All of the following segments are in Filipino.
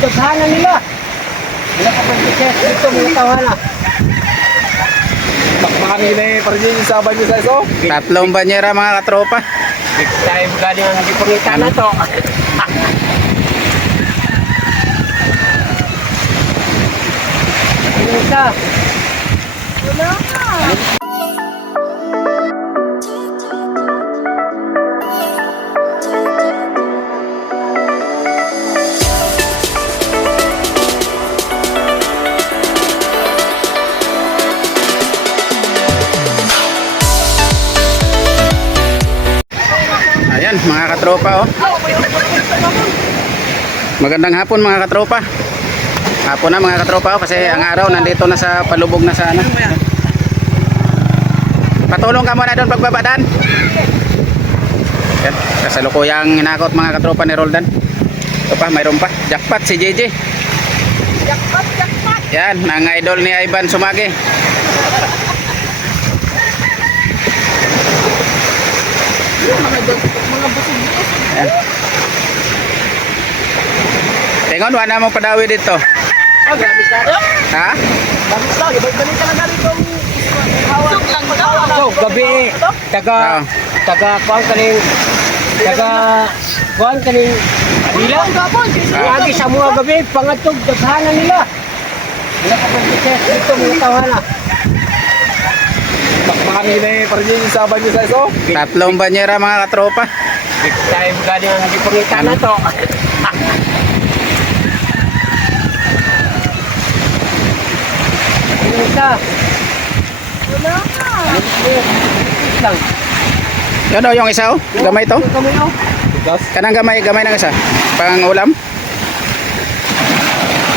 daghanan nila. Wala ka pag-check dito mga tawana. Bakbakan nila eh, parang yun yung saban nyo sa iso. Tatlong banyera mga katropa. Big time gani ang gipangita na to. Ano isa? Wala ka. Ayan mga katropa oh. Magandang hapon mga katropa. Hapon na mga katropa oh, kasi ang araw nandito na sa palubog na sa ano. Patulong ka muna doon pagbabadaan. Yan, kasalukuyang hinakot mga katropa ni Roldan. Ito pa, mayroon pa. Jackpot si JJ. Jackpot, jackpot. Yan, ang idol ni Ivan Sumagi. Mga busog-busog. Yan. Tingon, wala mo padawi dito. Ah, grabe sa akin. Ha? Grabe sa akin. Balik ka na ganito. Busog lang ba? So, gabi. Oo. Taga kuwan kaning Adila. Lagi sa mga gabi pangatog daghanan nila. Wala ka pag-check dito mga tawana. Bakbakan nila eh, parang yun yung saban nyo sa iso. Tatlong banyera mga katropa. Big time gani ang gipangita na to. Ano isa? Wala ka. Lang. Yun o, yung isa o. Gamay to. Kamay oh. Bigas. Kanang gamay ng isa. Pang ulam.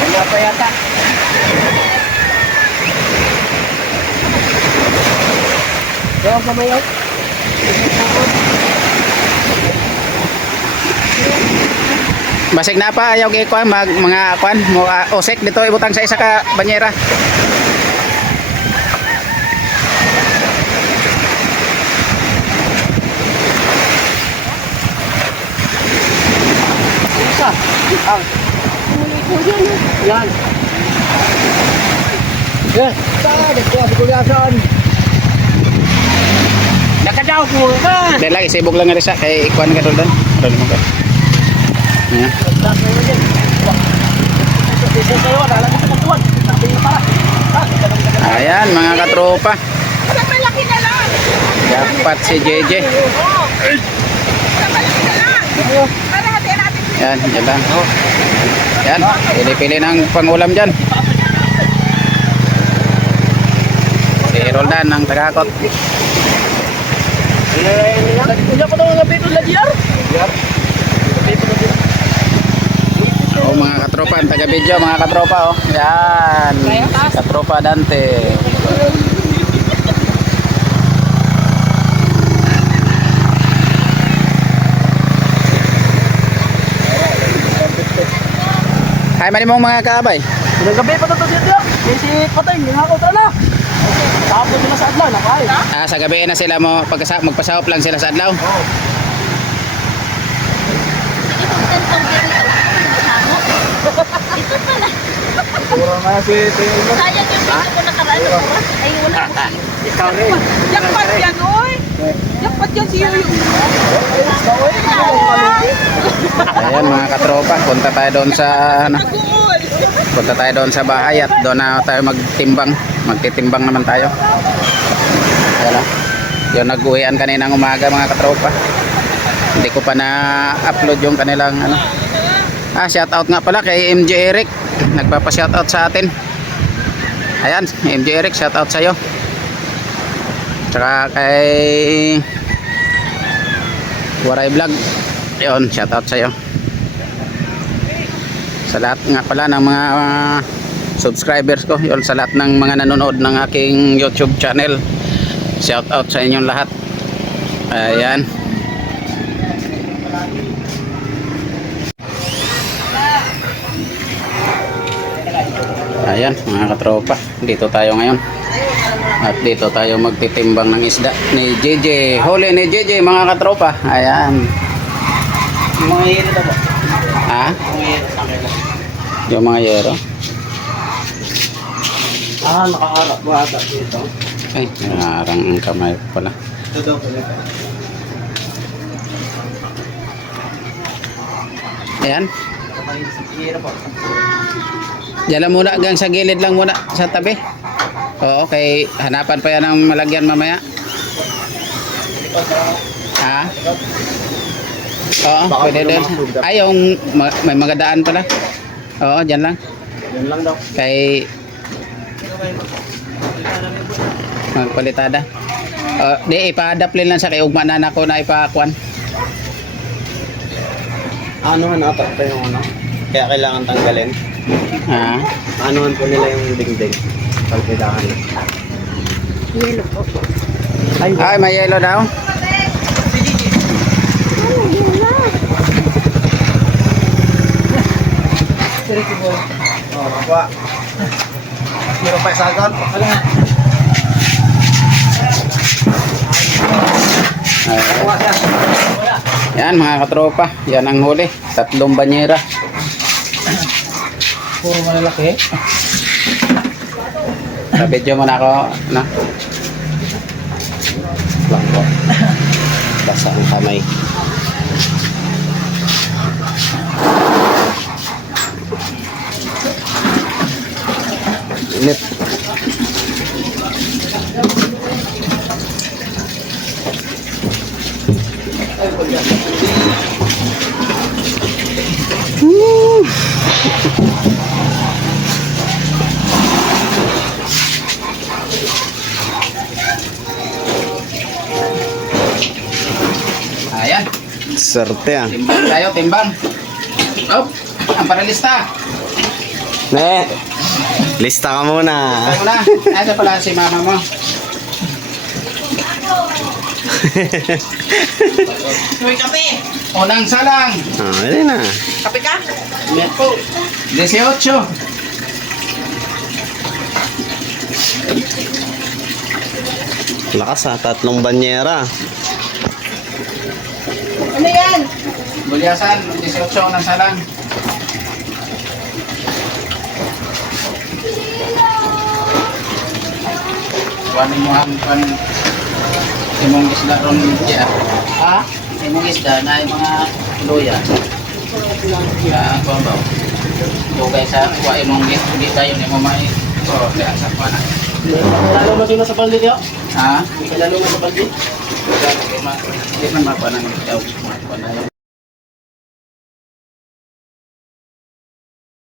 Wala pa yata. Yo, kamay oh. Basig na pa ayaw gikuan mga kuan osek dito ibutang sa isa ka banyera. Isa. Ah. Yan. Yan. Saan? Nagkuha nakadaw ko ba? Dahil lagi sibog lang nga sa kay ikuan ka doon. Doon mo ka. Ayan. Ayan mga katropa. Malaki na lang. Jackpot si JJ. Malaki na lang. Para hatiin natin. Yan, yan lang. Yan, pili-pili ng pangulam dyan. Si Roldan ang tagakot. Hindi ko na ngapit ulit yan. Oh, mga katropa, ang taga-video mga katropa oh. Yan. Katropa Dante. Hay mali mong mga kaabay. Ilang gabi pa ito siya. Kasi patay, ako na. Tapos sila sa adlaw, nakain. Ah, sa gabi na sila mo magpasahop lang sila sa adlaw. Kurang na si Tino. Sayang yung video ko nakaraan ng oras. Ay, wala. Ikaw rin. Jackpot yan, oy. Jackpot yan si Yuyo. Ayan mga katropa, punta tayo doon sa ano, punta tayo doon sa bahay at doon na tayo magtimbang. Magtitimbang naman tayo. Ayan lang. Yung nag-uwian kaninang umaga mga katropa. Hindi ko pa na-upload yung kanilang ano. Ah, shoutout nga pala kay MJ Eric. Nagpapa-shoutout sa atin. Ayan, MJ Eric, shoutout sa'yo. Tsaka kay Waray Vlog. Yun, shoutout sa'yo. Sa lahat nga pala ng mga subscribers ko, yun, sa lahat ng mga nanonood ng aking YouTube channel, shoutout sa inyong lahat. Ayan. Ayan mga katropa, dito tayo ngayon at dito tayo magtitimbang ng isda ni JJ, huli ni JJ mga katropa. Ayan. Mga hilo na ba? Ha? Mga hilo sa akin. Yung mga yero. Nakaarap mo ata dito. Ay, narang ang kamay pala. Ito daw pala. Ayan. Hirap po. Diyan lang muna, gang sa gilid lang muna sa tabi. Oo, kay hanapan pa yan ng malagyan mamaya. Ha? Oo, Baka pwede may din. lumakad. Ay, yung may mga daan pala. Oo, dyan lang. Yun lang daw. Kay magpalitada. Di, ipa-adaplin lang sa kay ugma na ko na ipakuan. Anuhan ata ito yung ano? Kaya kailangan tanggalin. Ha? Anuhan po nila yung dingding. Pagpidahan. Yellow po. Ay, may yellow daw. Oh, apa? Meron pa isagan? Yan mga katropa, yan ang huli. 3 banyera. Puro malalaki. Sa video mo na ako, na. Lang po. Basa ang kamay. Init. Ayan, Serte ah. timbang tayo, timbang. Oh, ang paralista. Ne, lista ka muna. Ano na? Ano pala si mama mo? May kape. Unang salang. Ayun na. Kape ka? Yan po. 18. Lakas ah, 3 banyera. Ano yan? Bulyasan, 18 unang salang. Kuhanin mo ang imong isda ron diya. Ha? Imong isda na yung mga luya. Ya, babaw. Dugay sa kuha imong hindi tayo ni mo may kaya sa kuha na. Lalo mo din sa paldi niyo? Ha? Lalo mo sa paldi? Hindi man makuha ng itaw.